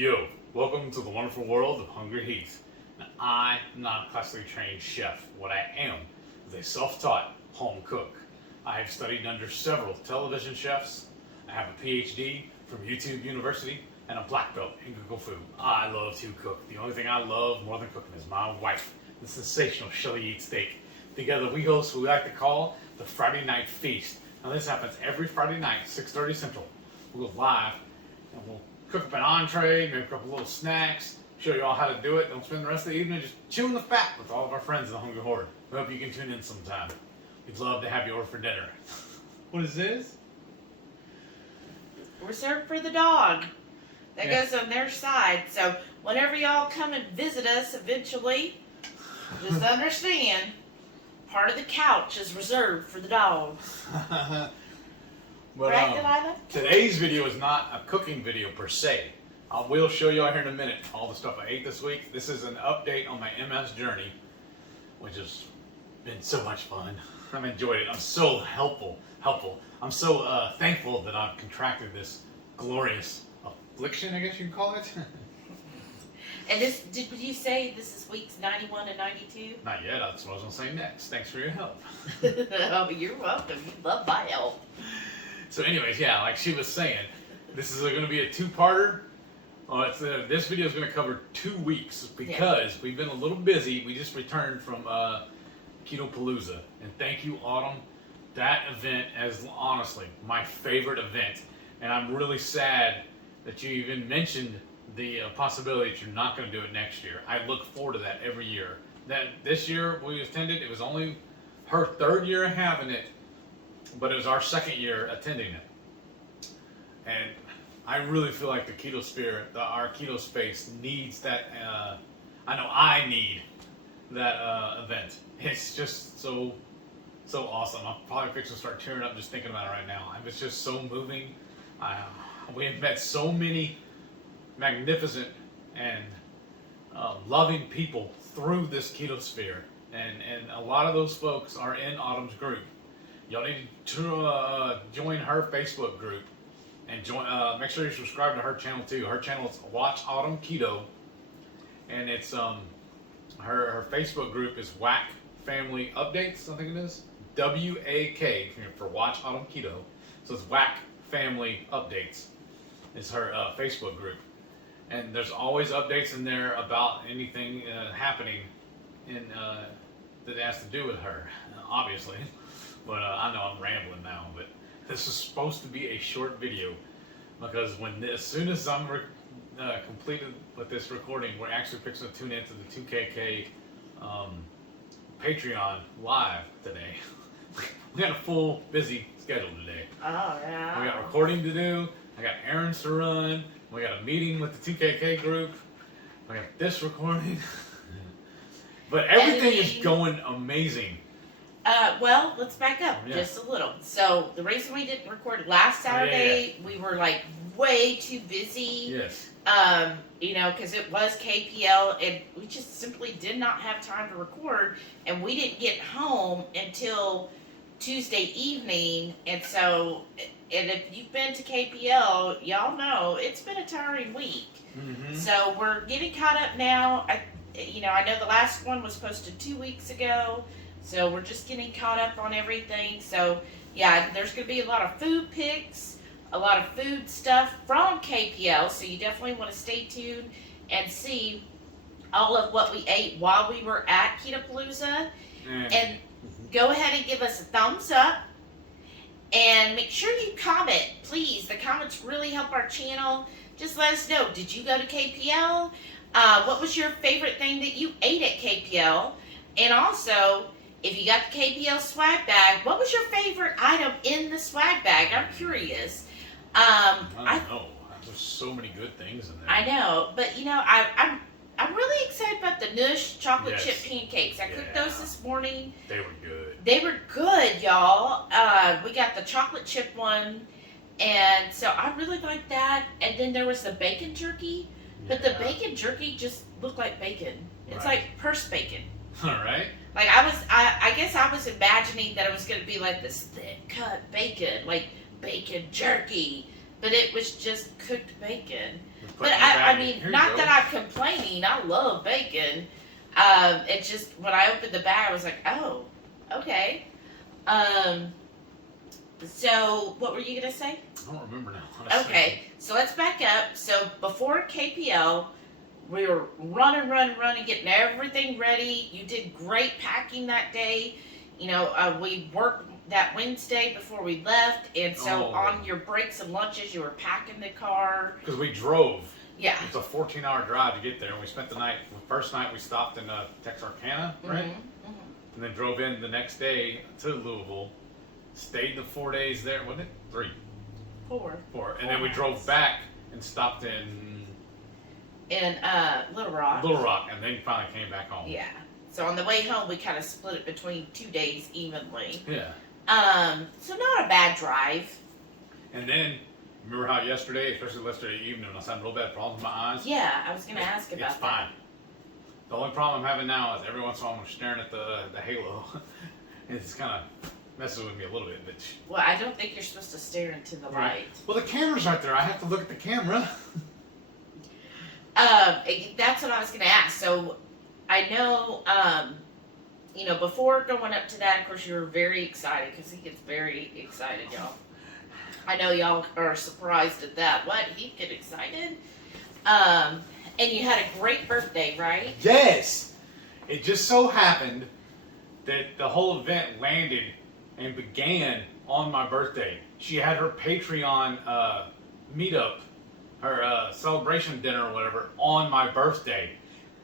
Yo, welcome to the wonderful world of HungryHeath. Now, I am not a classically trained chef. What I am is a self-taught home cook. I have studied under several television chefs. I have a PhD from YouTube University and a black belt in Google Food. I love to cook. The only thing I love more than cooking is my wife, the sensational Shelly eats steak. Together we host what we like to call the Friday Night Feast. Now this happens every Friday night, 6:30 Central. We'll go live and we'll cook up an entree, maybe cook up a little snacks, show you all how to do it, and we'll spend the rest of the evening just chewing the fat with all of our friends in the HungryHorde. We hope you can tune in sometime. We'd love to have you over for dinner. What is this? Reserved for the dog. That goes on their side. So whenever y'all come and visit us eventually, just understand, part of the couch is reserved for the dogs. But, right, Delilah? Today's video is not a cooking video per se. I will show you all here in a minute all the stuff I ate this week. This is an update on my MS journey, which has been so much fun. I've enjoyed it. I'm so helpful. I'm so thankful that I've contracted this glorious affliction, I guess you'd call it. And this, did you say this is weeks 91 and 92? Not yet. That's what I was going to say next. Thanks for your help. Oh, you're welcome. You love my help. So anyways, yeah, like she was saying, this is going to be a two-parter. This video is going to cover 2 weeks because we've been a little busy. We just returned from Keto Pa-LOU-za. And thank you, Autumn. That event is honestly my favorite event. And I'm really sad that you even mentioned the possibility that you're not going to do it next year. I look forward to that every year. This year we attended, it was only her 3rd year having it, but it was our 2nd year attending it. And I really feel like the keto spirit, our keto space needs that. I know I need that event. It's just so awesome. I'm probably fixing to start tearing up just thinking about it right now. It's just so moving. We have met so many magnificent and loving people through this keto sphere, and a lot of those folks are in Autumn's group. Y'all need to join her Facebook group and join. Make sure you subscribe to her channel too. Her channel is Watch Autumn Keto, and it's her Facebook group is WAC Family Updates. I think it is WAK for Watch Autumn Keto. So it's WAC Family Updates. It's her Facebook group, and there's always updates in there about anything happening in that has to do with her, obviously. But I know I'm rambling now, but this is supposed to be a short video because as soon as I'm completed with this recording, we're actually fixing to tune into the 2KK Patreon live today. We got a full, busy schedule today. Oh, yeah. We got recording to do. I got errands to run. We got a meeting with the 2KK group. We got this recording. But everything is going amazing. Well, let's back up just a little. So the reason we didn't record last Saturday, we were like way too busy. Yes. Because it was KPL, and we just simply did not have time to record, and we didn't get home until Tuesday evening. And so, and if you've been to KPL, y'all know it's been a tiring week. Mm-hmm. So we're getting caught up now. I know the last one was posted 2 weeks ago. So we're just getting caught up on everything. So yeah, there's going to be a lot of food pics, a lot of food stuff from KPL. So you definitely want to stay tuned and see all of what we ate while we were at Keto Pa-LOU-za. And go ahead and give us a thumbs up. And make sure you comment, please. The comments really help our channel. Just let us know, did you go to KPL? What was your favorite thing that you ate at KPL? And also, if you got the KPL swag bag, what was your favorite item in the swag bag? I'm curious. I don't know. There's so many good things in there. I know, but I'm really excited about the Nush chocolate chip pancakes. I cooked those this morning. They were good. They were good, y'all. We got the chocolate chip one, and so I really liked that. And then there was the bacon jerky, but the bacon jerky just looked like bacon. It's like purse bacon. All right. Like I guess I was imagining that it was going to be like this thick cut bacon, like bacon jerky, but it was just cooked bacon. put But in your I baggie. mean, Here you not go. that I'm complaining. I love bacon. It's just when I opened the bag, I was like, oh, okay. So what were you gonna say? I don't remember now. Honestly. Okay, so let's back up. So before KPL, we were running, getting everything ready. You did great packing that day. You know, we worked that Wednesday before we left, and so on your breaks and lunches, you were packing the car. Because we drove. Yeah. It's a 14-hour drive to get there, and we spent the night. The first night we stopped in Texarkana, right? Mm-hmm. And then drove in the next day to Louisville. Stayed the 4 days there. Wasn't it? 3. 4. And then we drove back and stopped in Little Rock. Little Rock, and then finally came back home. Yeah. So on the way home, we kind of split it between 2 days evenly. Yeah. So not a bad drive. And then, remember how yesterday, especially yesterday evening, I was having real bad problems with my eyes? Yeah, I was going to ask about It's fine. The only problem I'm having now is every once in a while I'm staring at the halo. It's kind of messes with me a little bit. But Well, I don't think you're supposed to stare into the light. Well, the camera's right there. I have to look at the camera. That's what I was going to ask. So I know, you know, before going up to that, of course, you were very excited because he gets very excited, y'all. I know y'all are surprised at that. What? He get excited? And you had a great birthday, right? Yes. It just so happened that the whole event landed and began on my birthday. She had her Patreon meetup, her celebration dinner or whatever, on my birthday.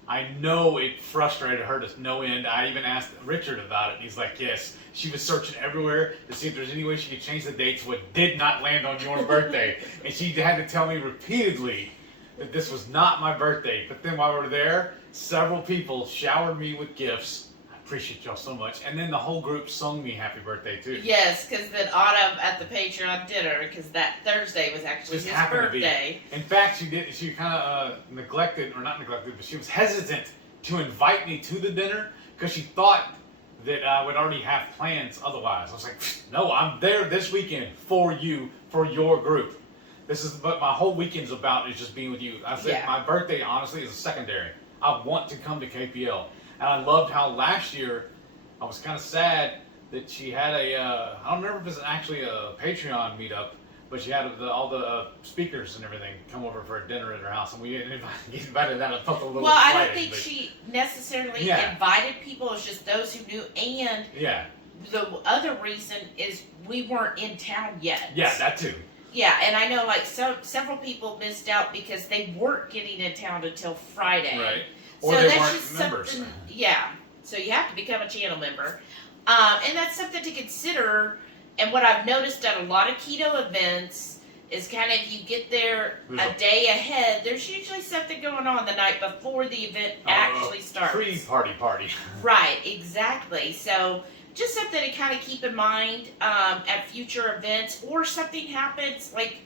I know it frustrated her to no end. I even asked Richard about it. He's like, yes. She was searching everywhere to see if there's any way she could change the date so it did not land on your birthday. And she had to tell me repeatedly that this was not my birthday. But then while we were there, several people showered me with gifts. I appreciate y'all so much. And then the whole group sung me happy birthday too. Yes, because then Autumn at the Patreon dinner, because that Thursday was actually Just his happened to be. birthday. In fact, she kind of neglected, or not neglected, but she was hesitant to invite me to the dinner because she thought that I would already have plans otherwise. I was like, no, I'm there this weekend for you, for your group. This is what my whole weekend's about, is just being with you. I said my birthday, honestly, is a secondary. I want to come to KPL. And I loved how last year I was kind of sad that she had I don't remember if it's actually a Patreon meetup, but she had all the speakers and everything come over for a dinner at her house, and we didn't get invited to that. I felt a little Well, slighted, I don't think she necessarily invited people. It's just those who knew. And the other reason is we weren't in town yet. Yeah, that too. Yeah, and I know like several people missed out because they weren't getting in town until Friday. Right. Or so they that's weren't just members. Something, yeah. So you have to become a channel member. And that's something to consider. And what I've noticed at a lot of keto events is kind of you get there a day ahead, there's usually something going on the night before the event actually starts. Pre-party. Right, exactly. So just something to kind of keep in mind at future events, or something happens like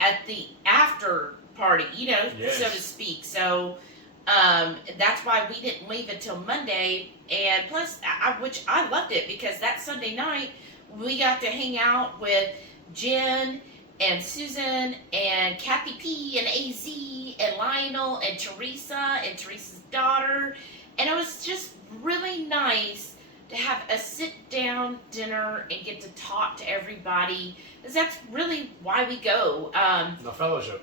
at the after party, you know, so to speak. So that's why we didn't leave until Monday. And plus, which I loved it, because that Sunday night, we got to hang out with Jen and Susan and Kathy P and AZ and Lionel and Teresa's daughter. And it was just really nice to have a sit-down dinner and get to talk to everybody. Because that's really why we go. The fellowship.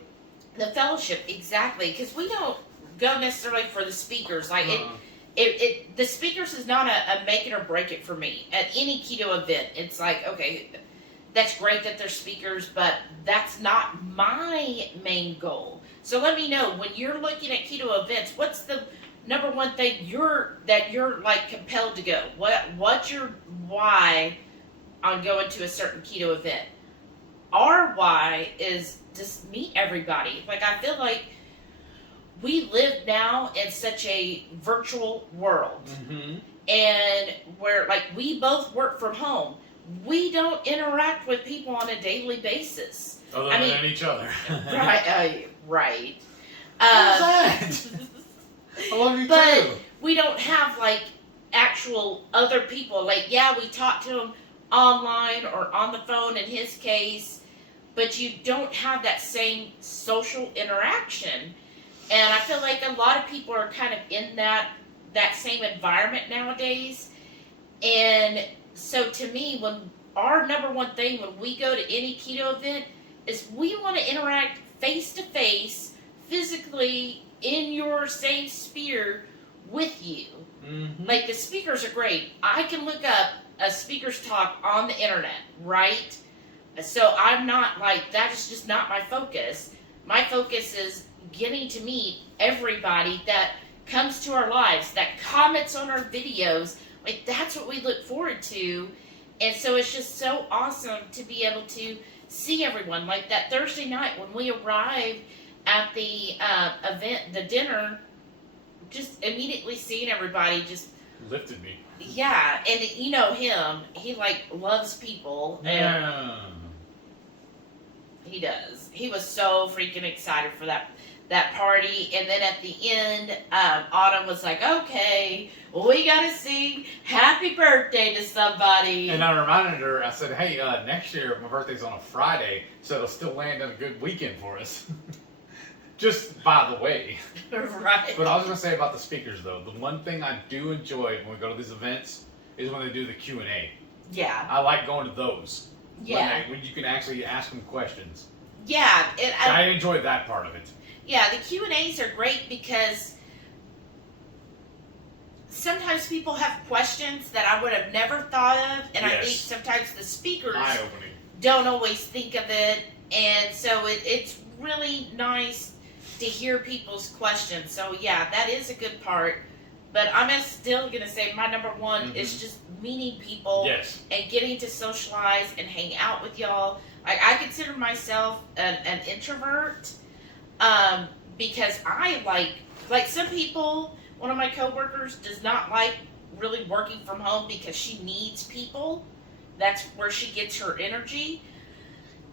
The fellowship, exactly. Because we don't go necessarily for the speakers. Like the speakers is not a make it or break it for me at any keto event. It's like, okay, that's great that they're speakers, but that's not my main goal. So let me know, when you're looking at keto events, what's the number one thing you're like compelled to go? What's your why on going to a certain keto event? Our why is just meet everybody. Like, I feel like we live now in such a virtual world. Mm-hmm. And where, like, we both work from home. We don't interact with people on a daily basis. Other than each other. Right. Right. How's that? I love you but too. We don't have, like, actual other people. Like, yeah, we talk to them online or on the phone in his case. but you don't have that same social interaction. And I feel like a lot of people are kind of in that same environment nowadays. And so to me, when our number one thing when we go to any keto event is we want to interact face to face, physically in your same sphere with you. Mm-hmm. Like the speakers are great. I can look up a speaker's talk on the internet, right? So I'm not like, that is just not my focus. My focus is getting to meet everybody that comes to our lives, that comments on our videos. Like that's what we look forward to. And so it's just so awesome to be able to see everyone. Like that Thursday night when we arrived at the event, the dinner, just immediately seeing everybody just lifted me. Yeah, and you know him, he like loves people. And he does. He was so freaking excited for that party. And then at the end, Autumn was like, okay, well, we gotta sing happy birthday to somebody. And I reminded her, I said, hey, next year my birthday's on a Friday, so it'll still land on a good weekend for us. Just by the way. Right. But I was going to say about the speakers, though. The one thing I do enjoy when we go to these events is when they do the Q&A. Yeah. I like going to those. Yeah. When you can actually ask them questions. Yeah. I enjoy that part of it. Yeah, the Q&As are great because sometimes people have questions that I would have never thought of, and I think sometimes the speakers don't always think of it, and so it's really nice to hear people's questions. So yeah, that is a good part. But I'm still gonna say my number one is just meeting people and getting to socialize and hang out with y'all. I consider myself an introvert because I like some people. One of my coworkers does not like really working from home because she needs people. That's where she gets her energy.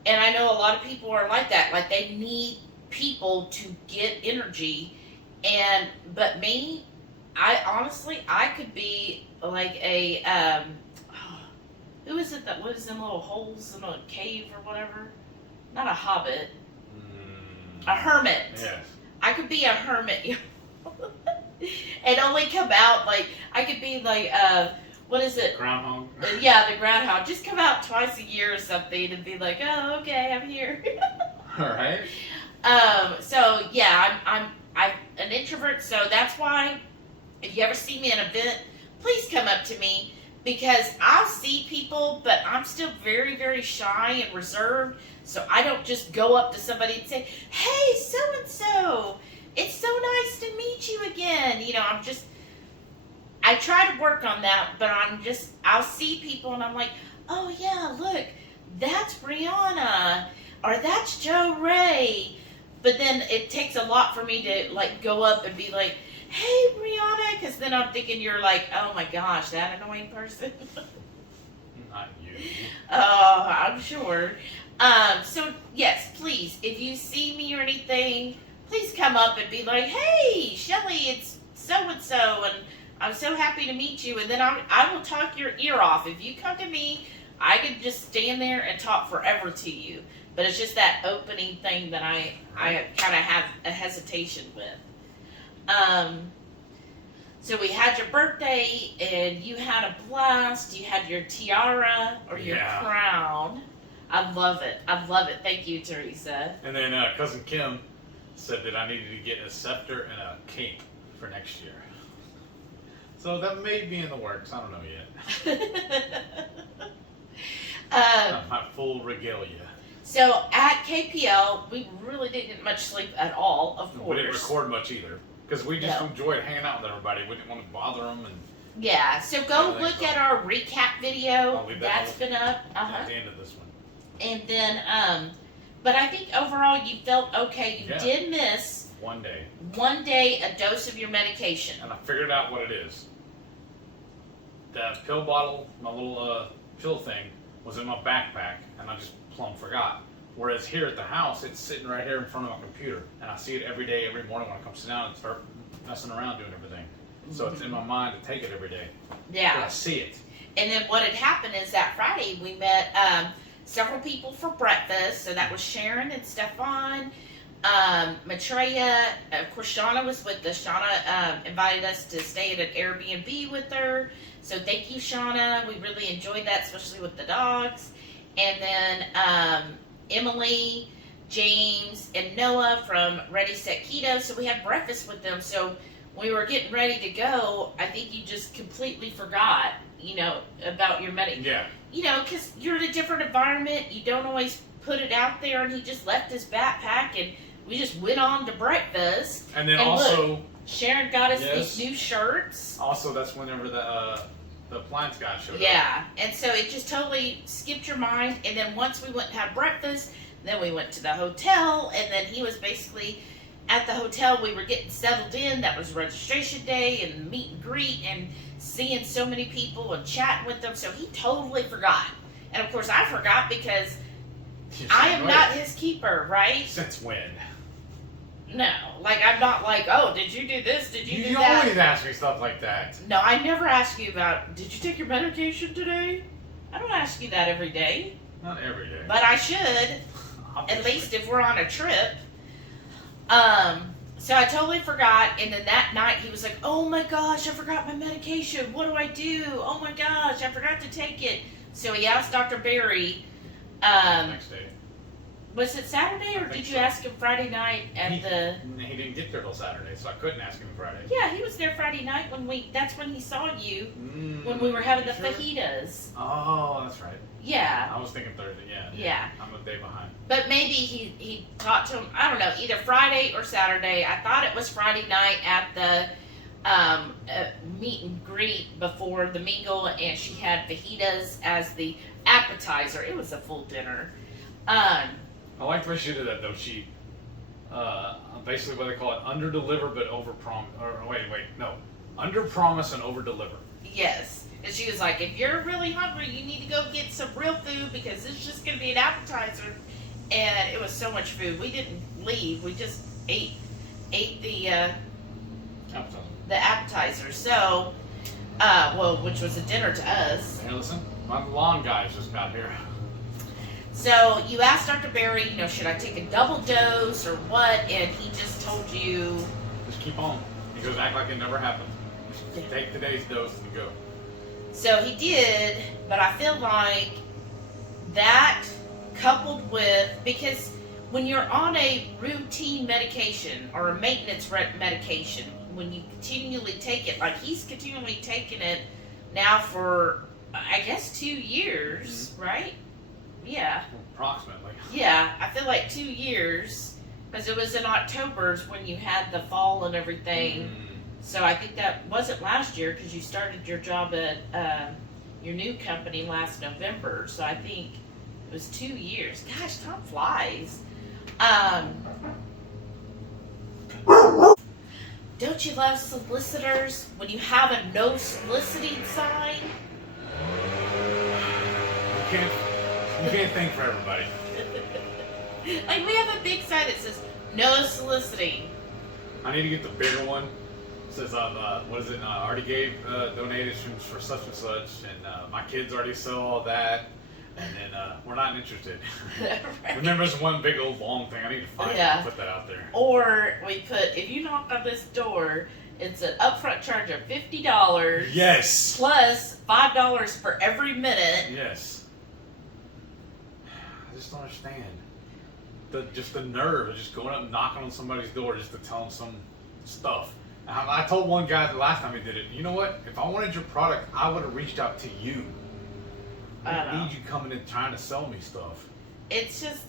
And I know a lot of people are like that. Like they need people to get energy. But me, I could be like a, who is it that lives in little holes in a cave or whatever? Not a hobbit. A hermit. Yes. I could be a hermit. And only come out like, I could be like, what is it? Groundhog. Yeah, the groundhog. Just come out twice a year or something and be like, oh, okay, I'm here. All right. So yeah, I'm an introvert, so that's why if you ever see me at an event, please come up to me because I'll see people, but I'm still very, very shy and reserved. So I don't just go up to somebody and say, hey, so and so, it's so nice to meet you again. You know, I try to work on that, but I'll see people and I'm like, oh yeah, look, that's Brianna, or that's Joe Ray. But then it takes a lot for me to like go up and be like, hey Brianna, because then I'm thinking you're like, oh my gosh, that annoying person. Not you. Oh, I'm sure. So yes, please, if you see me or anything, please come up and be like, hey, Shelly, it's so-and-so, and I'm so happy to meet you. And then I will talk your ear off. If you come to me, I could just stand there and talk forever to you. But it's just that opening thing that I kind of have a hesitation with. So we had your birthday, and you had a blast. You had your tiara or your crown. I love it. I love it. Thank you, Teresa. And then Cousin Kim said that I needed to get a scepter and a cape for next year. So that may be in the works. I don't know yet. My full regalia. So at KPL, we really didn't get much sleep at all, of course. We didn't record much either. Because we just enjoyed hanging out with everybody. We didn't want to bother them. Yeah, so go look at our recap video. That's been up. At the end of this one. And then, but I think overall you felt okay. You did miss 1 day. 1 day, a dose of your medication. And I figured out what it is. The pill bottle, my little pill thing, was in my backpack, and I just plumb forgot. Whereas here at the house, it's sitting right here in front of my computer, and I see it every day, every morning when I come sit down and start messing around doing everything. So it's in my mind to take it every day. Yeah. But I see it. And then what had happened is that Friday we met several people for breakfast. So that was Sharon and Stefan, Maitreya. Of course, Shauna was with us. Shauna invited us to stay at an Airbnb with her. So thank you, Shauna. We really enjoyed that, especially with the dogs. And then Emily, James, and Noah from Ready Set Keto. So we had breakfast with them. So when we were getting ready to go, I think you just completely forgot, about your medication. Yeah. Because you're in a different environment. You don't always put it out there. And he just left his backpack, and we just went on to breakfast. And then look, Sharon got us Yes. these new shirts. Also, that's whenever the appliance guy showed up. Yeah, and so it just totally skipped your mind. And then once we went and had breakfast, then we went to the hotel, and then he was basically at the hotel. We were getting settled in. That was registration day and meet and greet and seeing so many people and chatting with them. So he totally forgot. And of course I forgot because I am not his keeper, right? Since when? No, I'm not like, oh, did you do this? Did you do You that? always ask me stuff like that. No, I never ask you about, did you take your medication today? I don't ask you that every day. Not every day. But I should, Obviously. at least if we're on a trip. So I totally forgot, and then that night he was like, oh my gosh, I forgot my medication. What do I do? Oh my gosh, I forgot to take it. So he asked Dr. Barry, Next day. was it Saturday, or I think did you so. ask him Friday night at the... He didn't get there till Saturday, so I couldn't ask him Friday. Yeah, he was there Friday night that's when he saw you, when we were having the Sure? fajitas. Oh, that's right. Yeah. I was thinking Thursday, yeah. Yeah. I'm a day behind. But maybe he talked to him, I don't know, either Friday or Saturday. I thought it was Friday night at the meet and greet before the mingle, and she had fajitas as the appetizer. It was a full dinner. I liked the way she did that, though. She, basically what they call it, under-deliver but over-promise. Or wait, no. Under-promise and over-deliver. Yes. And she was like, if you're really hungry, you need to go get some real food because it's just going to be an appetizer. And it was so much food. We didn't leave. We just ate the appetizer. So, which was a dinner to us. Hey, listen, my lawn guys just got here. So you asked Dr. Barry, should I take a double dose or what? And he just told you. Just keep on. He goes, act like it never happened. Just take today's dose and go. So he did, but I feel like that coupled with, because when you're on a routine medication or a maintenance medication, when you continually take it, like he's continually taking it now for, I guess, 2 years, right? Yeah. Approximately. Yeah, I feel like 2 years, because it was in October's when you had the fall and everything. So I think that wasn't last year because you started your job at your new company last November. So I think it was 2 years. Gosh, time flies. Don't you love solicitors when you have a no soliciting sign? You can't think for everybody. Like we have a big sign that says no soliciting. I need to get the bigger one. It says I already gave donations for such and such, and my kids already saw all that, and then we're not interested. Right. Remember, there's one big old long thing. I need to find it and put that out there. Or we put, if you knock on this door, it's an upfront charge of $50. Yes. Plus $5 for every minute. Yes. I just don't understand. Just the nerve of just going up and knocking on somebody's door just to tell them some stuff. I told one guy the last time he did it, you know what? If I wanted your product, I would have reached out to you. I don't need you coming in trying to sell me stuff. It's just...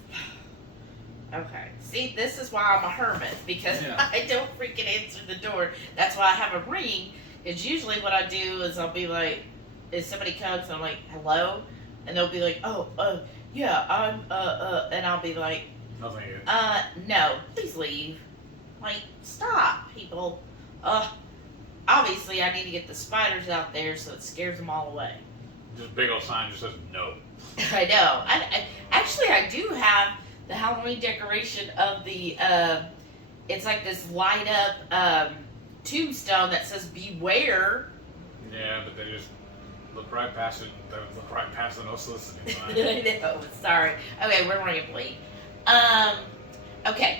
Okay. See, this is why I'm a hermit. Because I don't freaking answer the door. That's why I have a ring. It's usually what I do is I'll be like... If somebody comes, I'm like, hello? And they'll be like, yeah, I'm, and I'll be like... Nothing yet. No, please leave. Like, stop, people. Obviously I need to get the spiders out there so it scares them all away. Just big old sign just says no. I know. I do have the Halloween decoration of the, it's like this light up tombstone that says beware. Yeah, but they just Look right past it. Look right past the no soliciting sign. I know, sorry. Okay, we're rambling. Okay,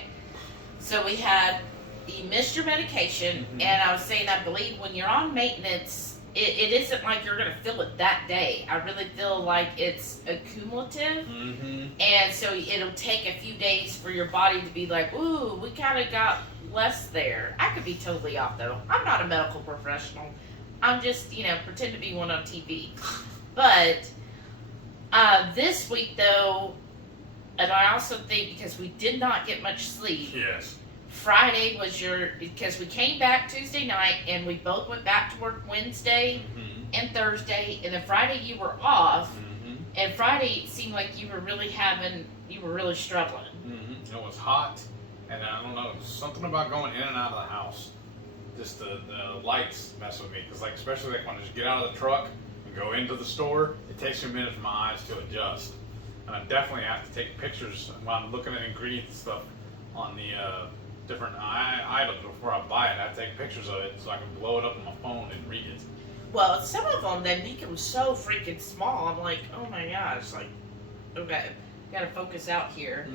so we had, you missed your medication, and I was saying, I believe when you're on maintenance, it isn't like you're going to feel it that day. I really feel like it's accumulative, and so it'll take a few days for your body to be like, ooh, we kind of got less there. I could be totally off, though. I'm not a medical professional. I'm just, pretend to be one on TV. But this week, though, and I also think because we did not get much sleep. Yes. Friday was because we came back Tuesday night and we both went back to work Wednesday and Thursday, and then Friday you were off, and Friday it seemed like you were really struggling. It was hot, and I don't know, something about going in and out of the house. Just the lights mess with me, because especially when I just get out of the truck and go into the store, it takes me a minute for my eyes to adjust. And I definitely have to take pictures when I'm looking at ingredient stuff on the different items before I buy it. I take pictures of it so I can blow it up on my phone and read it. Well, some of them, they make them so freaking small. I'm like, oh my gosh, okay, gotta focus out here.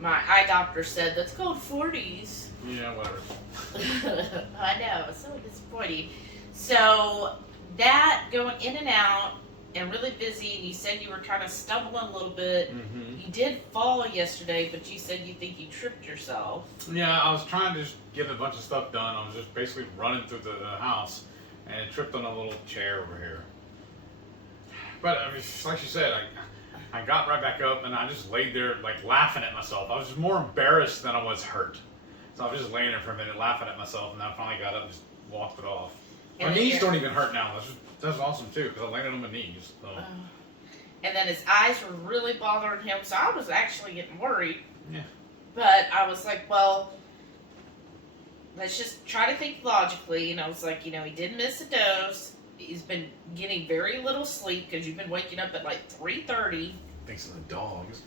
My eye doctor said that's called 40s. Yeah, whatever. I know, it's so disappointing. So that going in and out and really busy, and you said you were kind of stumbling a little bit. You did fall yesterday, but you said you think you tripped yourself. Yeah, I was trying to just get a bunch of stuff done. I was just basically running through the house and tripped on a little chair over here. But I mean, like you said, I got right back up and I just laid there laughing at myself. I was just more embarrassed than I was hurt. So I was just laying there for a minute laughing at myself, and then I finally got up and just walked it off. My knees don't even hurt now. That's awesome too, because I landed on my knees. So. And then his eyes were really bothering him, so I was actually getting worried. Yeah. But I was like, well, let's just try to think logically. And I was like, he did miss a dose. He's been getting very little sleep because you've been waking up at 3:30. Thanks to the dogs.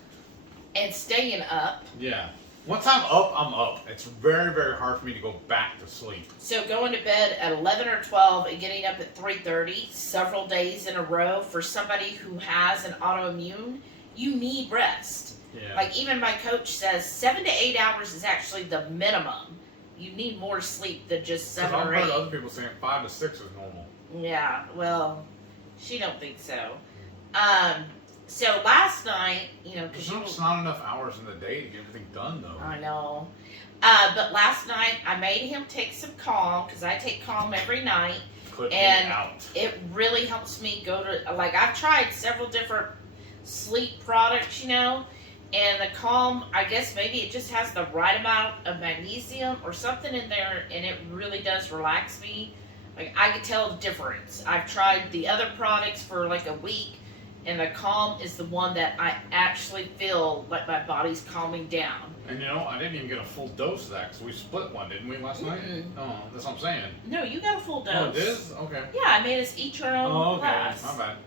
And staying up. Yeah. Once I'm up, I'm up. It's very, very hard for me to go back to sleep. So going to bed at 11 or 12 and getting up at 3:30 several days in a row for somebody who has an autoimmune, you need rest. Yeah. Even my coach says 7 to 8 hours is actually the minimum. You need more sleep than just 7 or 8. I've heard other people saying 5 to 6 is normal. Yeah, well, she don't think so. So last night, because There's not enough hours in the day to get everything done, though. I know. But last night, I made him take some Calm, because I take Calm every night. And it really helps me go to, I've tried several different sleep products, and the Calm, I guess maybe it just has the right amount of magnesium or something in there, and it really does relax me. I could tell the difference. I've tried the other products for a week, and the Calm is the one that I actually feel like my body's calming down. And I didn't even get a full dose of that, because we split one, didn't we, last night? Oh, that's what I'm saying. No, you got a full dose. Oh, it is? Okay. Yeah, I made us each our own glass. My bad.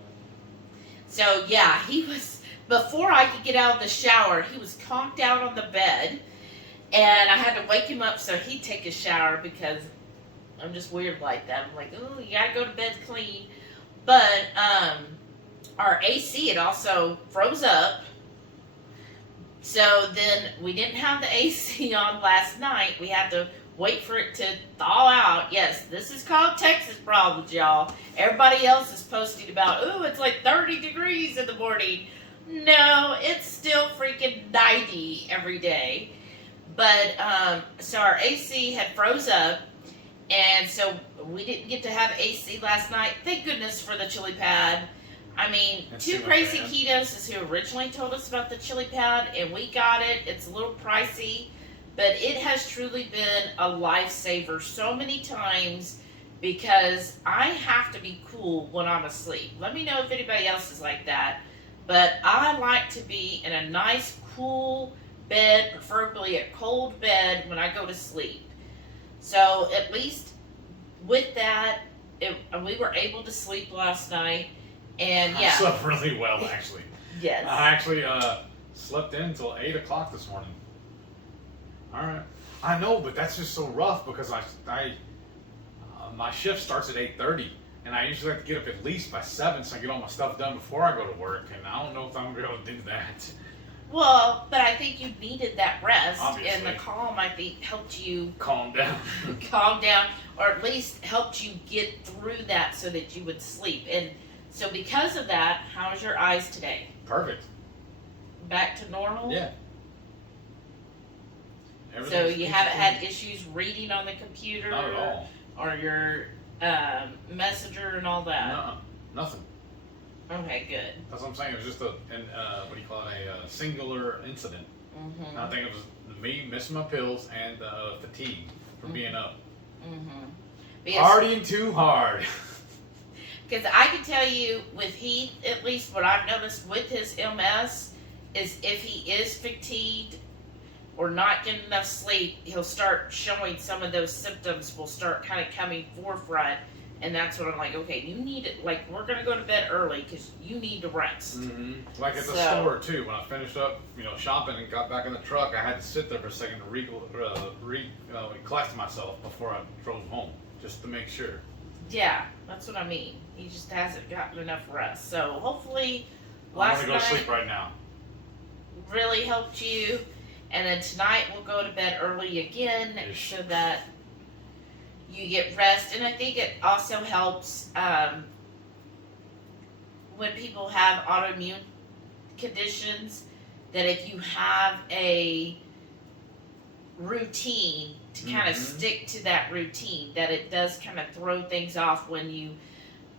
So, yeah, he was, before I could get out of the shower, he was conked out on the bed, and I had to wake him up so he'd take a shower, because I'm just weird like that. I'm like, oh, you gotta go to bed clean. But, our AC, it also froze up. So then we didn't have the AC on last night. We had to wait for it to thaw out. Yes, this is called Texas problems, y'all. Everybody else is posting about, ooh, it's 30 degrees in the morning. No, it's still freaking 90 every day. But, so our AC had froze up. And so we didn't get to have AC last night. Thank goodness for the chili pad. I mean, Two Crazy Ketos is who originally told us about the chili pad, and we got it. It's a little pricey, but it has truly been a lifesaver so many times because I have to be cool when I'm asleep. Let me know if anybody else is like that, but I like to be in a nice, cool bed, preferably a cold bed when I go to sleep. So at least with that, we were able to sleep last night. And yeah. I slept really well, actually. Yes. I actually slept in until 8 o'clock this morning. All right. I know, but that's just so rough because my shift starts at 8:30, And I usually like to get up at least by 7 so I get all my stuff done before I go to work. And I don't know if I'm going to be able to do that. Well, but I think you needed that rest, Obviously. and the calm, I think, helped you Calm down. calm down, or at least helped you get through that so that you would sleep. And so because of that, how's your eyes today? Perfect. Back to normal? Yeah. So you haven't had issues reading on the computer? Not at all. Or your messenger and all that? No, nothing. Okay, good. That's what I'm saying. It was just what do you call it, a singular incident. Mm-hmm. And I think it was me missing my pills and fatigue from being up. Mm-hmm. Partying too hard. Because I can tell you, with Heath, at least what I've noticed with his MS, is if he is fatigued or not getting enough sleep, he'll start showing some of those symptoms will start kind of coming forefront. And that's what I'm like, okay, you need it. Like, we're going to go to bed early because you need to rest. Mm-hmm. Like at the store, too. When I finished up, shopping and got back in the truck, I had to sit there for a second to collect myself before I drove home, just to make sure. Yeah, that's what I mean. He just hasn't gotten enough rest. So hopefully I'm last going to go night to sleep right now. really helped you. And then tonight we'll go to bed early again so that you get rest. And I think it also helps when people have autoimmune conditions, that if you have a routine to kind of stick to that routine, that it does kind of throw things off when you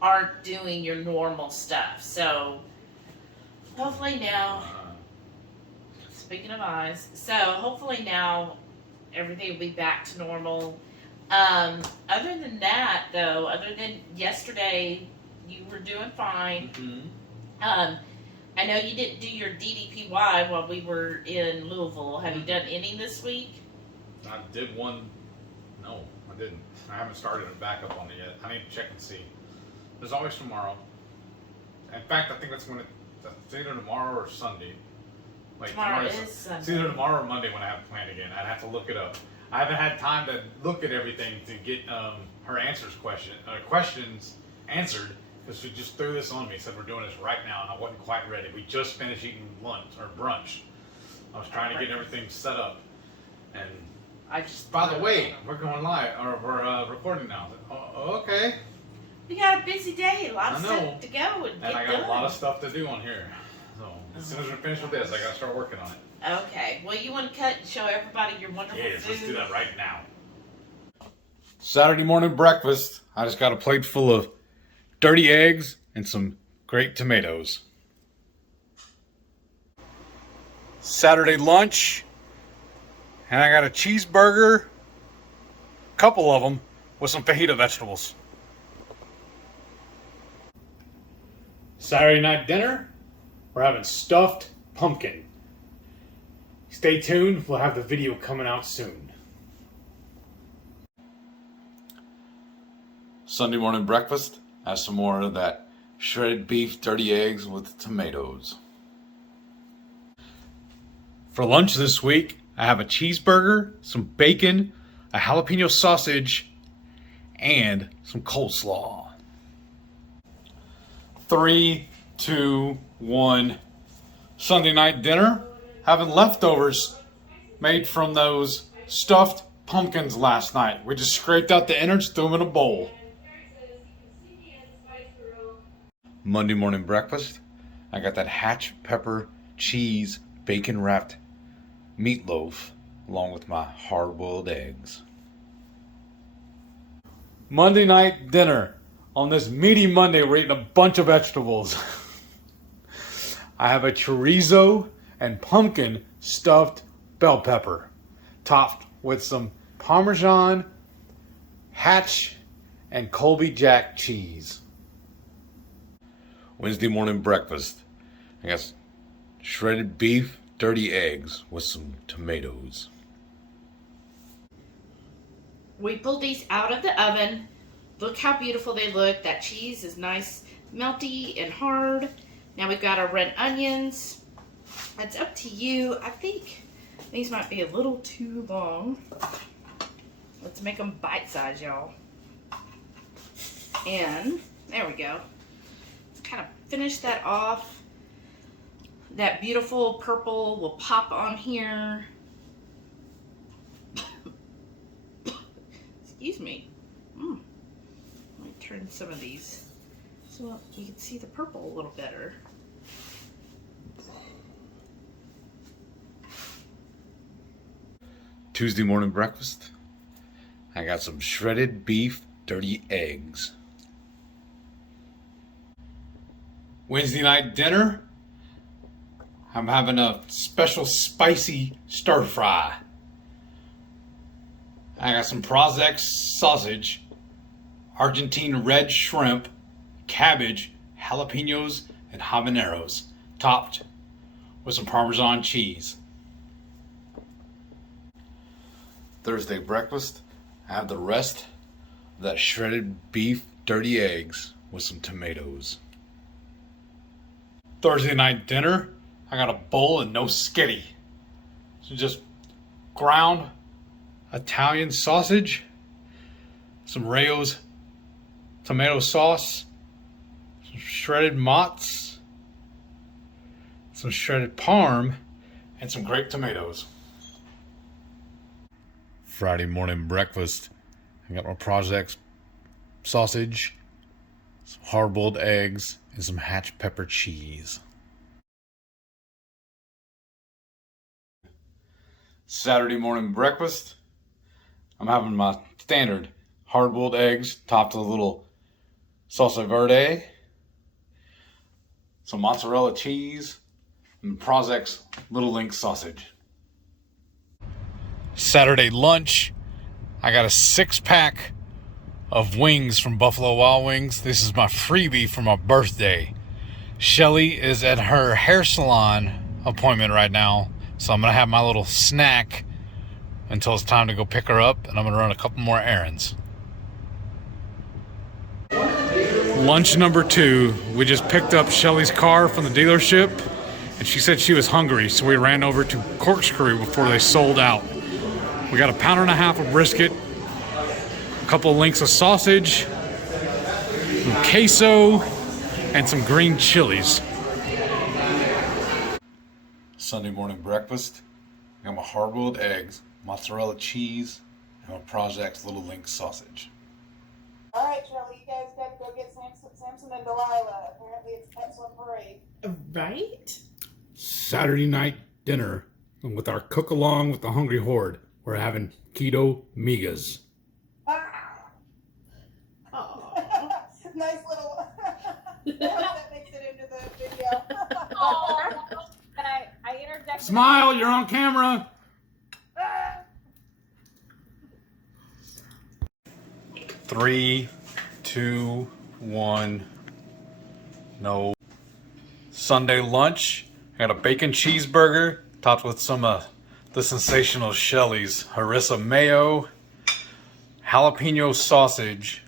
aren't doing your normal stuff. So hopefully now, speaking of eyes, so hopefully now everything will be back to normal. Other than that, though, other than yesterday, you were doing fine. Mm-hmm. I know you didn't do your DDPY while we were in Louisville. Have you done any this week? I did one. No, I didn't. I haven't started a backup on it yet. I need to check and see. There's always tomorrow. In fact, I think that's when it's either tomorrow or Sunday. Like tomorrow is Sunday. It's either tomorrow or Monday when I have a plan again. I'd have to look it up. I haven't had time to look at everything to get her questions answered, because she just threw this on me. Said we're doing this right now, and I wasn't quite ready. We just finished eating lunch or brunch. I was trying to get everything set up, and by the way, we're going live, or we're recording now. Oh, okay. We got a busy day, a lot of stuff to go and I got a lot of stuff to do on here. So as soon as we're finished with this, I got to start working on it. Okay. Well, you want to cut and show everybody your wonderful food? Yes, let's do that right now. Saturday morning breakfast. I just got a plate full of dirty eggs and some great tomatoes. Saturday lunch. And I got a cheeseburger, a couple of them, with some fajita vegetables. Saturday night dinner, we're having stuffed pumpkin. Stay tuned, we'll have the video coming out soon. Sunday morning breakfast, have some more of that shredded beef, dirty eggs with tomatoes. For lunch this week, I have a cheeseburger, some bacon, a jalapeno sausage, and some coleslaw. 3, 2, 1. Sunday night dinner. Having leftovers made from those stuffed pumpkins last night. We just scraped out the innards, threw them in a bowl. Monday morning breakfast. I got that hatch pepper, cheese, bacon wrapped meatloaf along with my hard-boiled eggs. Monday night dinner. On this meaty Monday, we're eating a bunch of vegetables. I have a chorizo and pumpkin stuffed bell pepper, topped with some Parmesan, Hatch, and Colby Jack cheese. Wednesday morning breakfast. I got shredded beef, dirty eggs with some tomatoes. We pulled these out of the oven. Look how beautiful they look. That cheese is nice, melty and hard. Now we've got our red onions. It's up to you. I think these might be a little too long. Let's make them bite-sized, y'all. And There we go. Let's kind of finish that off. That beautiful purple will pop on here. Excuse me. Let me turn some of these so you can see the purple a little better. Tuesday morning breakfast. I got some shredded beef, dirty eggs. Wednesday night dinner. I'm having a special spicy stir fry. I got some Prozex sausage, Argentine red shrimp, cabbage, jalapenos, and habaneros, topped with some Parmesan cheese. Thursday breakfast, I have the rest of that shredded beef, dirty eggs with some tomatoes. Thursday night dinner, I got a bowl and no skitty. So just ground Italian sausage, some Rayo's tomato sauce, some shredded mozz, some shredded parm, and some grape tomatoes. Friday morning breakfast, I got my Prozex sausage, some hard-boiled eggs, and some hatch pepper cheese. Saturday morning breakfast, I'm having my standard hard-boiled eggs topped with a little salsa verde, some mozzarella cheese, and Prozex Little Link sausage. Saturday lunch, I got a 6-pack of wings from Buffalo Wild Wings. This is my freebie for my birthday. Shelly is at her hair salon appointment right now, so I'm gonna have my little snack until it's time to go pick her up, and I'm gonna run a couple more errands. Lunch number 2, we just picked up Shelly's car from the dealership, and she said she was hungry, so we ran over to Corkscrew before they sold out. We got a 1.5 pounds of brisket, a couple of links of sausage, some queso, and some green chilies. Sunday morning breakfast, I got my hard-boiled eggs, mozzarella cheese, and my Prozex Little Link sausage. All right, Shelly, you guys got to go get Samson and Delilah. Apparently it's excellent parade. Right? Saturday night dinner with our cook-along with the Hungry Horde. We're having keto migas. Nice little. That makes it into the video. And I interjected. Smile, you're on camera. 3, 2, 1, no. Sunday lunch, I got a bacon cheeseburger topped with some the sensational Shelly's harissa mayo, jalapeno sausage,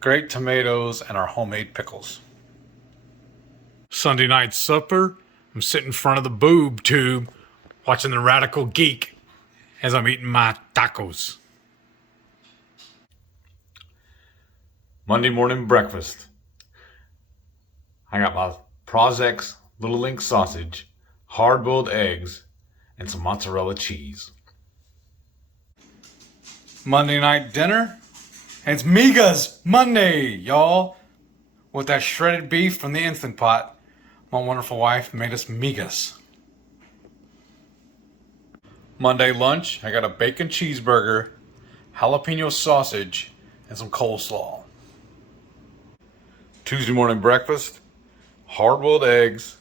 grape tomatoes, and our homemade pickles. Sunday night supper, I'm sitting in front of the boob tube watching The Radical Geek as I'm eating my tacos. Monday morning breakfast, I got my Prozex Little Link sausage, hard-boiled eggs, and some mozzarella cheese. Monday night dinner, and it's Migas Monday, y'all. With that shredded beef from the Instant Pot, my wonderful wife made us migas. Monday lunch, I got a bacon cheeseburger, jalapeno sausage, and some coleslaw. Tuesday morning breakfast, hard-boiled eggs,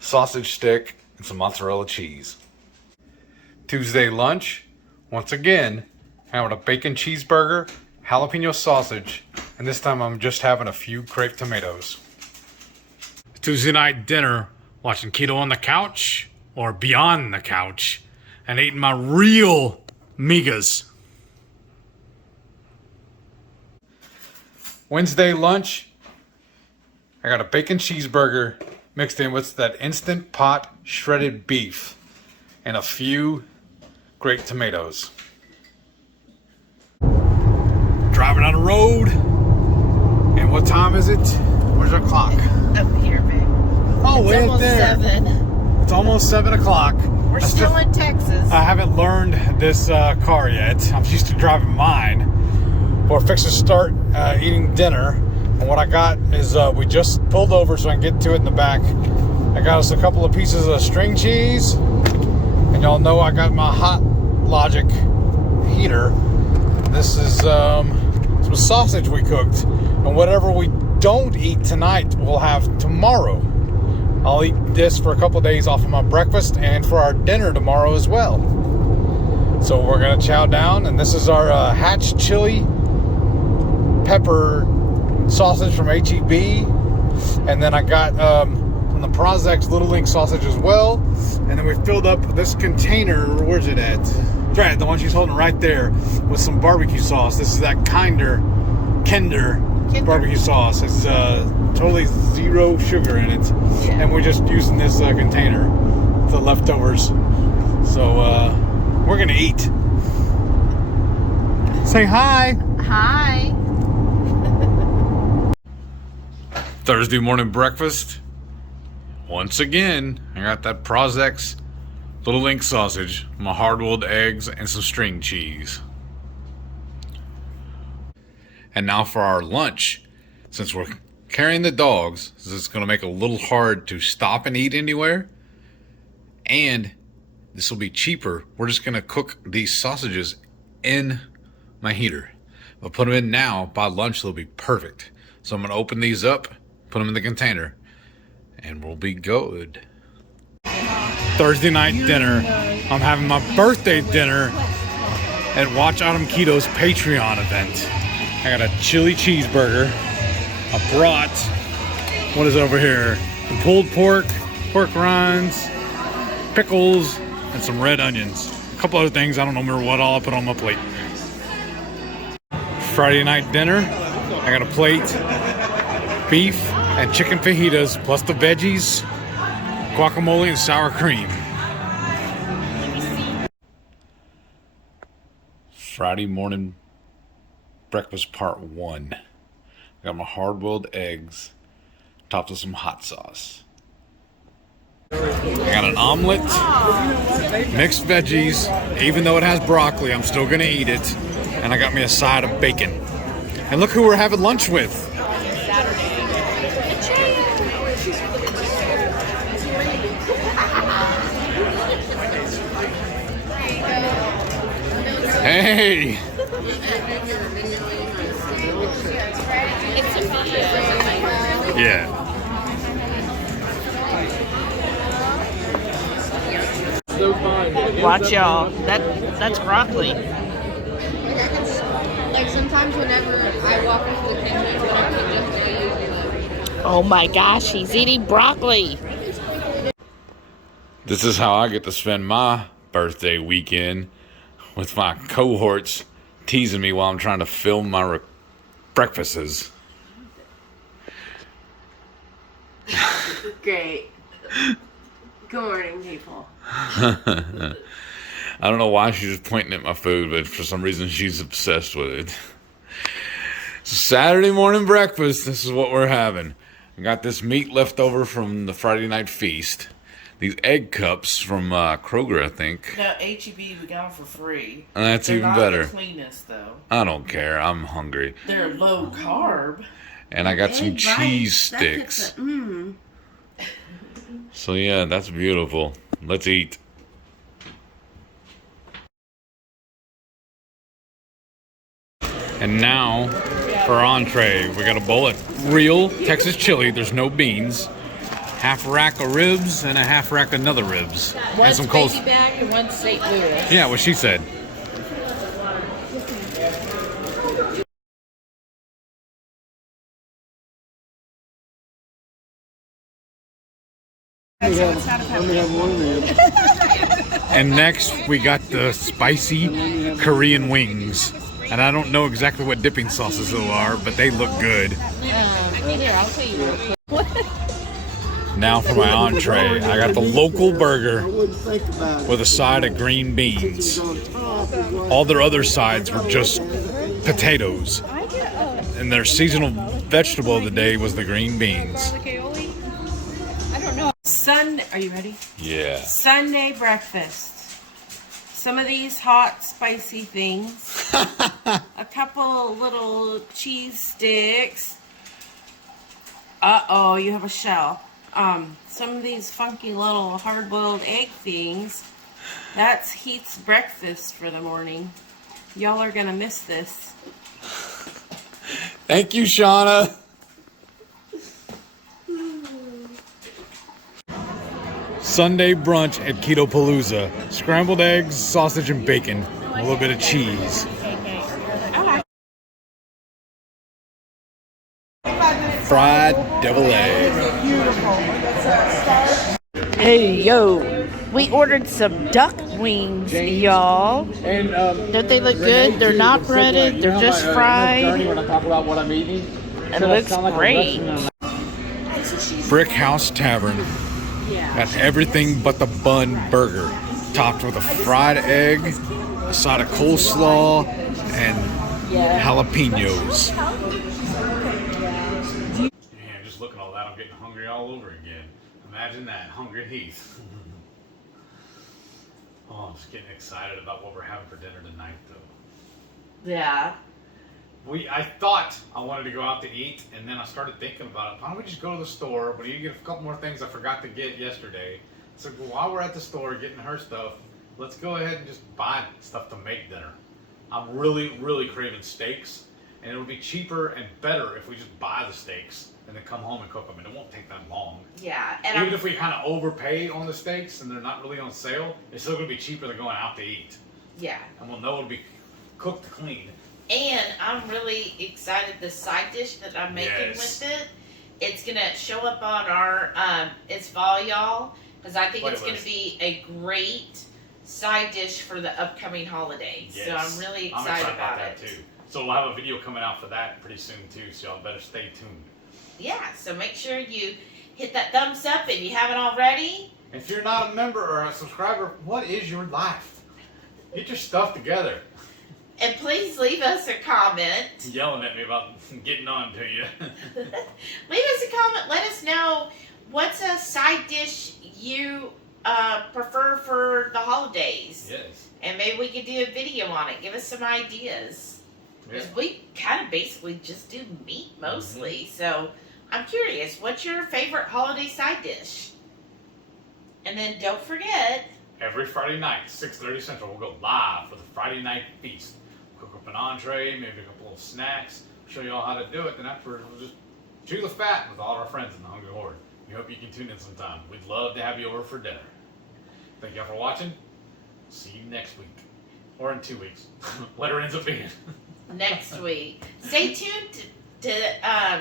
sausage stick, and some mozzarella cheese. Tuesday lunch, once again, having a bacon cheeseburger, jalapeno sausage, and this time I'm just having a few grape tomatoes. Tuesday night dinner, watching Keto on the couch, or beyond the couch, and eating my real migas. Wednesday lunch, I got a bacon cheeseburger mixed in with that Instant Pot shredded beef and a few grape tomatoes. Driving on the road, and what time is it? Where's our clock? Up here, babe. Oh, way up Almost there. 7. It's almost 7 o'clock. We're still in Texas. I haven't learned this car yet. I'm used to driving mine. We're fixing to start eating dinner. And what I got is we just pulled over so I can get to it in the back. I got us a couple of pieces of string cheese. And y'all know I got my Hot Logic heater. This is some sausage we cooked. And whatever we don't eat tonight, we'll have tomorrow. I'll eat this for a couple of days off of my breakfast and for our dinner tomorrow as well. So we're gonna chow down, and this is our Hatch chili pepper sausage from HEB. And then I got from the Prozac Little Link sausage as well. And then we filled up this container, where's it at? Right, the one she's holding right there, with some barbecue sauce. This is that Kinder barbecue sauce. It's totally 0 sugar in it. Yeah. And we're just using this container, the leftovers. So we're gonna eat. Say hi. Hi. Thursday morning breakfast. Once again, I got that Prozac Little Link sausage, my hard-boiled eggs, and some string cheese. And now for our lunch. Since we're carrying the dogs, it's going to make it a little hard to stop and eat anywhere. And this will be cheaper. We're just going to cook these sausages in my heater. If I put them in now, by lunch they'll be perfect. So I'm going to open these up, put them in the container, and we'll be good. Thursday night dinner. I'm having my birthday dinner at Watch Autumn Keto's Patreon event. I got a chili cheeseburger. I brought, what is over here? Some pulled pork, pork rinds, pickles, and some red onions. A couple other things, I don't remember what all I put on my plate. Friday night dinner, I got a plate, beef and chicken fajitas, plus the veggies, guacamole, and sour cream. Friday morning breakfast part 1. I got my hard-boiled eggs topped with some hot sauce. I got an omelet, mixed veggies. Even though it has broccoli, I'm still gonna eat it. And I got me a side of bacon. And look who we're having lunch with. Hey! Yeah. Watch y'all. That's broccoli. Like sometimes whenever I walk into the kitchen, Oh my gosh, he's eating broccoli. This is how I get to spend my birthday weekend, with my cohorts teasing me while I'm trying to film my breakfasts. Great. Good morning, people. I don't know why she's just pointing at my food, but for some reason she's obsessed with it. Saturday morning breakfast, this is what we're having. I got this meat left over from the Friday night feast. These egg cups from Kroger, I think. No, HEB, we got them for free. And that's They're even not better. the cleanest, though. I don't care. I'm hungry. They're low carb. And I got some cheese sticks. So yeah, that's beautiful. Let's eat. And now for our entree, we got a bowl of real Texas chili. There's no beans. Half rack of ribs and a half rack of another ribs. One's and some baby coleslaw. back and one's St. Louis. Yeah, what she said. And next we got the spicy Korean wings. And I don't know exactly what dipping sauces those are, but they look good. Here, I'll tell you. Now for my entree, I got the local burger with a side of green beans. All their other sides were just potatoes. And they're seasonal vegetable of the day was the green beans. Garlic aioli? I don't know. Are you ready? Yeah. Sunday breakfast. Some of these hot, spicy things. A couple little cheese sticks. Uh-oh, you have a shell. Some of these funky little hard-boiled egg things. That's Heath's breakfast for the morning. Y'all are gonna miss this. Thank you, Shauna. Sunday brunch at Keto Pa-LOU-za. Scrambled eggs, sausage, and bacon. A little bit of cheese. Fried devil egg. Hey, yo. We ordered some duck wings, y'all. And Don't they look good? They're not breaded. They're just fried. When I talk about what I'm eating, It looks great. Brick House Tavern. Got everything but the bun burger. Topped with a fried egg, a side of coleslaw, and jalapenos. Man, just looking at all that, I'm getting hungry all over again. Imagine that, HungryHeath. Oh, I'm just getting excited about what we're having for dinner tonight, though. Yeah. I thought I wanted to go out to eat, and then I started thinking about it. Why don't we just go to the store? But you get a couple more things I forgot to get yesterday. So while we're at the store getting her stuff, let's go ahead and just buy stuff to make dinner. I'm really, really craving steaks, and it would be cheaper and better if we just buy the steaks and then come home and cook them, and it won't take that long. Yeah. And Even if we kind of overpay on the steaks and they're not really on sale, it's still going to be cheaper than going out to eat. yeah. And we'll know it'll be cooked clean. And I'm really excited the side dish that I'm making Yes. with it. It's gonna show up on our it's fall, y'all, because I think it's gonna Playlist. be a great side dish for the upcoming holidays. So I'm really excited about it. that too. So we'll have a video coming out for that pretty soon too. So y'all better stay tuned. Yeah. So make sure you hit that thumbs up if you haven't already. If you're not a member or a subscriber, what is your life? Get your stuff together. And please leave us a comment. Yelling at me about getting on to you. Leave us a comment. Let us know what's a side dish you prefer for the holidays. Yes. And maybe we could do a video on it. Give us some ideas. Yeah. Because we kind of basically just do meat mostly. So I'm curious, what's your favorite holiday side dish? And then don't forget, Every Friday night, 6:30 Central, we'll go live for the Friday night feast. Cook up an entree, maybe a couple of snacks, show you all how to do it. Then afterwards, we'll just chew the fat with all our friends in the Hungry Horde. We hope you can tune in sometime. We'd love to have you over for dinner. Thank y'all for watching. See you next week. Or in 2 weeks. Whatever it ends up being. next week. Stay tuned to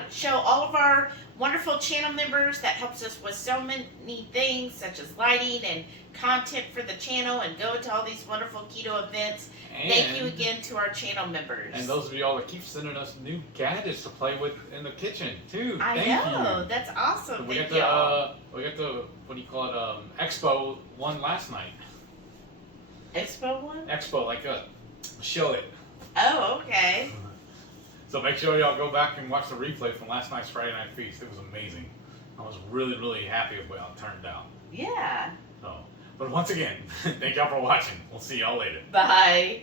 show all of our wonderful channel members that helps us with so many things such as lighting and content for the channel and go to all these wonderful keto events. Thank you again to our channel members. And those of y'all that keep sending us new gadgets to play with in the kitchen too. I Thank know, you. that's awesome. We Thank got y'all. the what do you call it? Expo one last night. Expo one? Expo like Shelly. Oh, okay. So make sure y'all go back and watch the replay from last night's Friday Night Feast. It was amazing. I was really, really happy with how it turned out. Yeah. So, but once again, thank y'all for watching. We'll see y'all later. Bye.